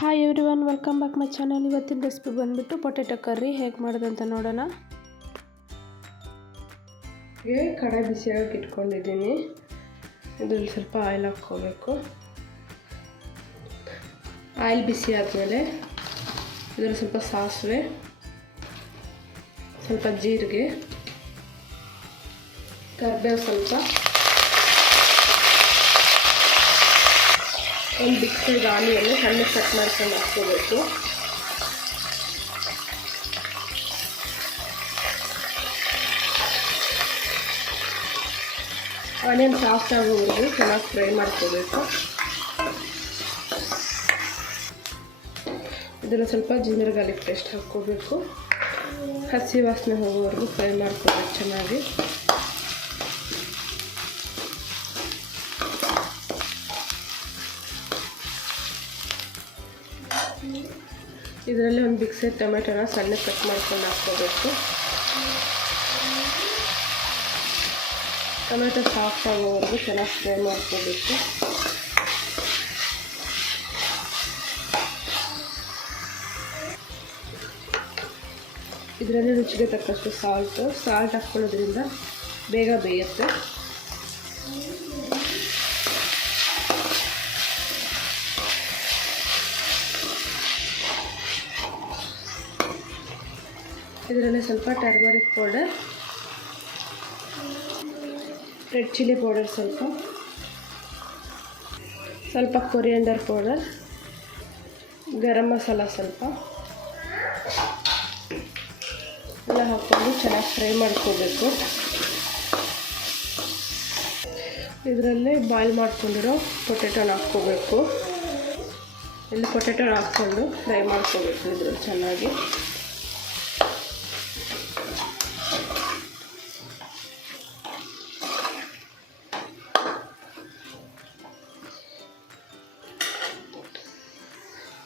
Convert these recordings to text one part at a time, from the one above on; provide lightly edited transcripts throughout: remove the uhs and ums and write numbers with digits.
Hi everyone, welcome back my channel. ಇವತ್ತಿನ recipe ಬಂದುಬಿಟ್ಟು potato curry ಹೇಗೆ ಮಾಡೋದಂತ ನೋಡೋಣ. ಕಡಾಯಿ ಬಿಸಿಯಾಗಿ ಇಟ್ಕೊಂಡಿದ್ದೀನಿ. ಇದರಲ್ಲಿ ಸ್ವಲ್ಪ ಆಯಿಲ್ ಹಾಕ್ಕೋಬೇಕು. ಆಯಿಲ್ ಬಿಸಿ ಆದಮೇಲೆ ಇದರಲ್ಲಿ ಸ್ವಲ್ಪ ಸಾಸಿವೆ, ಸ್ವಲ್ಪ ಜೀರಿಗೆ, ಕರಿಬೇವು, ಸ್ವಲ್ಪ ಒಂದು ಬಿಗ್ ಸೈಜ್ ಆನಿಯನ್ನು ಸಣ್ಣ ಕಟ್ ಮಾಡ್ಕೊಂಡು ಹಾಕ್ಕೋಬೇಕು. ಆನಿಯನ್ ಸಾಫ್ಟ್ ಆಗೋವರೆಗೂ ಚೆನ್ನಾಗಿ ಫ್ರೈ ಮಾಡ್ಕೋಬೇಕು. ಇದನ್ನು ಸ್ವಲ್ಪ ಜಿಂಜರ್ ಗಾರ್ಲಿಕ್ ಪೇಸ್ಟ್ ಹಾಕ್ಕೋಬೇಕು. ಹಸಿ ವಾಸನೆ ಹೋಗೋವರೆಗೂ ಫ್ರೈ ಮಾಡ್ಕೋಬೇಕು ಚೆನ್ನಾಗಿ. ಇದರಲ್ಲಿ ಒಂದು ಬಿಗ್ ಸೈಜ್ ಟೊಮೆಟೊನ ಸಣ್ಣ ಕಟ್ ಮಾಡ್ಕೊಂಡು ಹಾಕ್ಕೋಬೇಕು. ಟೊಮೆಟೊ ಸಾಫ್ಟ್ ಆಗೋವರೆಗೂ ಚೆನ್ನಾಗಿ ಫ್ರೈ ಮಾಡ್ಕೋಬೇಕು. ಇದರಲ್ಲಿ ರುಚಿಗೆ ತಕ್ಕಷ್ಟು ಸಾಲ್ಟ್ ಹಾಕ್ಕೊಳ್ಳೋದ್ರಿಂದ ಬೇಗ ಬೇಯುತ್ತೆ. ಇದರಲ್ಲಿ ಸ್ವಲ್ಪ turmeric powder, red chilli powder, ಸ್ವಲ್ಪ ಕೊರಿಯಂಡರ್ ಪೌಡರ್, ಗರಂ ಮಸಾಲ ಸ್ವಲ್ಪ ಎಲ್ಲ ಹಾಕ್ಕೊಂಡು ಚೆನ್ನಾಗಿ ಫ್ರೈ ಮಾಡ್ಕೋಬೇಕು. ಇದರಲ್ಲಿ ಬಾಯ್ಲ್ ಮಾಡ್ಕೊಂಡಿರೋ ಪೊಟೆಟೊನ ಹಾಕ್ಕೋಬೇಕು. ಇಲ್ಲಿ ಪೊಟೆಟೊನ ಹಾಕ್ಕೊಂಡು ಫ್ರೈ ಮಾಡ್ಕೋಬೇಕು ಇದ್ರಲ್ಲಿ ಚೆನ್ನಾಗಿ.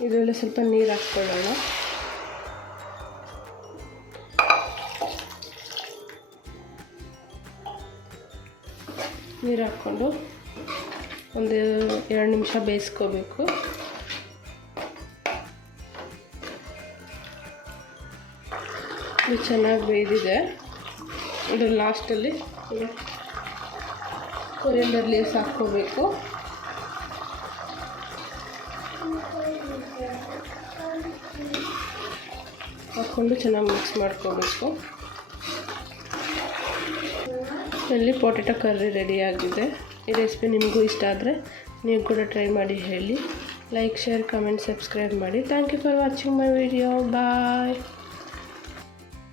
ಇದರಲ್ಲಿ ಸ್ವಲ್ಪ ನೀರು ಹಾಕ್ಕೊಳ್ಳೋಣ. ನೀರು ಹಾಕ್ಕೊಂಡು ಒಂದು 2 ನಿಮಿಷ ಬೇಯಿಸ್ಕೋಬೇಕು. ಇದು ಚೆನ್ನಾಗಿ ಬೇಯ್ದಿದೆ. ಇದು ಲಾಸ್ಟಲ್ಲಿ ಕೊರಿಯಂಡರ್ ಲೀವ್ಸ್ ಹಾಕ್ಕೋಬೇಕು. ಹಾಕ್ಕೊಂಡು ಚೆನ್ನಾಗಿ ಮಿಕ್ಸ್ ಮಾಡ್ಕೋಬೇಕು. ಇಲ್ಲಿ ಪೊಟೆಟೊ ಕರ್ರಿ ರೆಡಿಯಾಗಿದೆ. ಈ ರೆಸಿಪಿ ನಿಮಗೂ ಇಷ್ಟ ಆದರೆ ನೀವು ಕೂಡ ಟ್ರೈ ಮಾಡಿ ಹೇಳಿ. ಲೈಕ್, ಶೇರ್, ಕಮೆಂಟ್, ಸಬ್ಸ್ಕ್ರೈಬ್ ಮಾಡಿ. Thank you for watching my video. Bye.